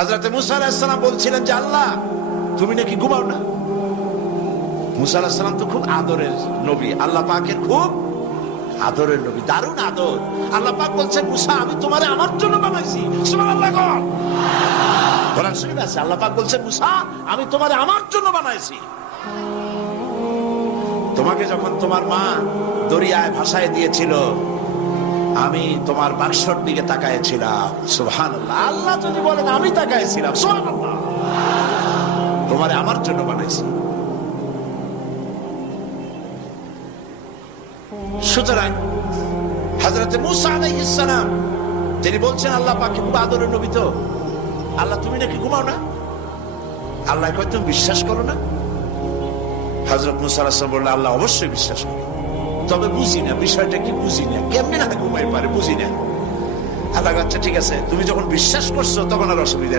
হযরত মুসা আলাইহিস সালাম বলছিলেন যে আল্লাহ তুমি নাকি ঘুমাও না। মুসা আলাইহিস সালাম তো খুব আদরের নবী, আল্লাহ পাকের খুব আদরের নবী, দারুণ আদর। আল্লাহ পাক বলছেন মুসা আমি তোমারে আমার জন্য বানাইছি। সুবহানাল্লাহ। কোরআন শরীফে আছে আল্লাহ পাক বলছেন মুসা আমি তোমারে আমার জন্য বানাইছি। তোমাকে যখন তোমার মা দরিয়ায় ভাসায় দিয়েছিল আমি তোমার বাক্সর দিকে তাকাইছিলাম। সুবহানাল্লাহ। আল্লাহ যদি বলেন আমি তাকাইছিলাম, সুবহানাল্লাহ, তোমারে আমার জন্য বানাইছি। সুতরাং হযরত মুসা আলাইহিস সালাম তিনি বলছেন আল্লাহ পাককে খুব আদরের নবী, তো আল্লাহ তুমি নাকি ঘুমাও না? আল্লাহ কয় তুমি বিশ্বাস করো না? হযরত মুসা আলাইহিস সালাম বললেন আল্লাহ অবশ্যই বিশ্বাস করি, তবে বুঝি না বিষয়টা কি, বুঝি না কেমনে না ঘুমাই পারে, বুঝি না। আল্লাহ আচ্ছা ঠিক আছে, তুমি যখন বিশ্বাস করছো তখন আর অসুবিধা